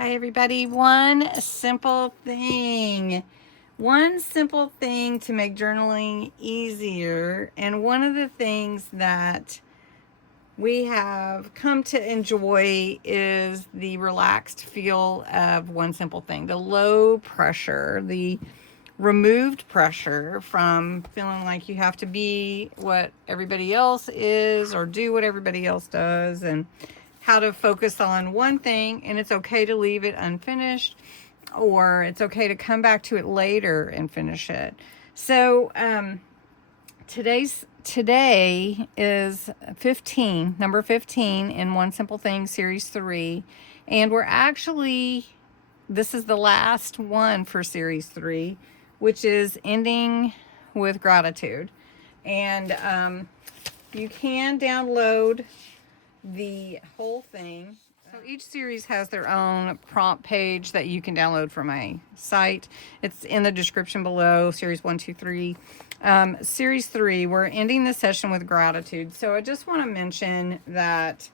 Hi everybody. One simple thing to make journaling easier, and one of the things that we have come to enjoy is the relaxed feel of one simple thing, the low pressure, the removed pressure from feeling like you have to be what everybody else is or do what everybody else does, and how to focus on one thing, and it's okay to leave it unfinished, or it's okay to come back to it later and finish it. So today is number 15 in One Simple Thing series 3, and this is the last one for series 3, which is ending with gratitude. And you can download the whole thing. So each series has their own prompt page that you can download from my site. It's in the description below, series 1, 2, 3. Series 3, we're ending the session with gratitude. So I just want to mention that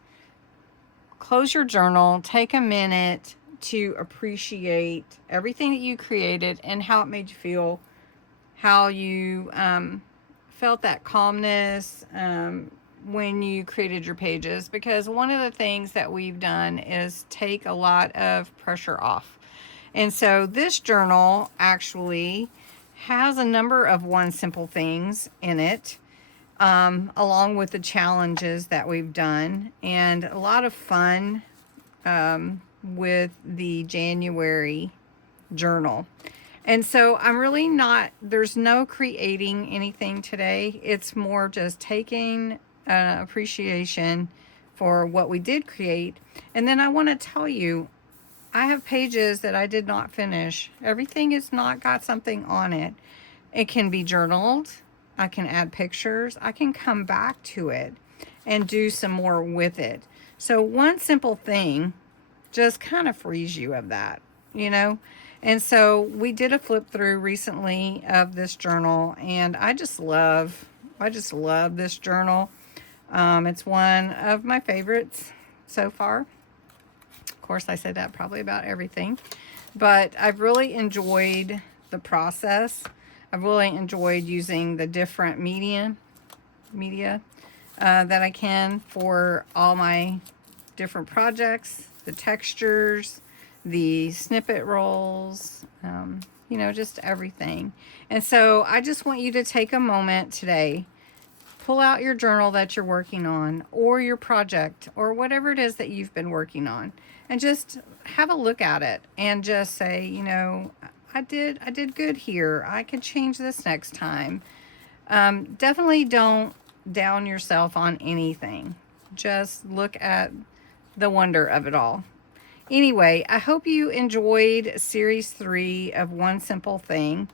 close your journal, take a minute to appreciate everything that you created and how it made you feel, how you felt that calmness when you created your pages, because one of the things that we've done is take a lot of pressure off. And so this journal actually has a number of one simple things in it, along with the challenges that we've done, and a lot of fun with the January journal. And so there's no creating anything today. It's more just taking appreciation for what we did create. And then I want to tell you, I have pages that I did not finish. Everything is not got something on it. It can be journaled. I can add pictures. I can come back to it and do some more with it. So one simple thing just kind of frees you of that, you know? And so we did a flip through recently of this journal, and I just love this journal. It's one of my favorites so far. Of course, I said that probably about everything, but I've really enjoyed the process. I've really enjoyed using the different media that I can for all my different projects, the textures, the snippet rolls, just everything. And so I just want you to take a moment today, pull out your journal that you're working on, or your project, or whatever it is that you've been working on, and just have a look at it and just say, I did good here. I could change this next time. Definitely don't down yourself on anything. Just look at the wonder of it all. Anyway, I hope you enjoyed series 3 of One Simple Thing.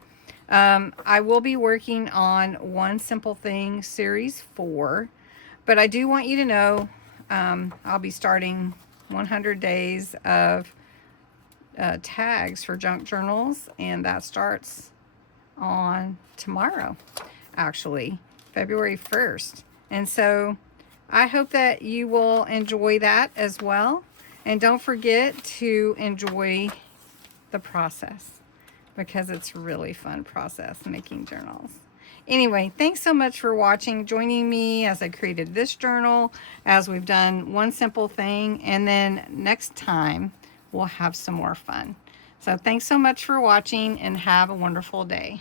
I will be working on One Simple Thing series 4, but I do want you to know I'll be starting 100 days of tags for junk journals, and that starts on tomorrow, actually, February 1st. And so I hope that you will enjoy that as well. And don't forget to enjoy the process, because it's a really fun process making journals. Anyway, thanks so much for watching, joining me as I created this journal, as we've done one simple thing, and then next time we'll have some more fun. So thanks so much for watching, and have a wonderful day.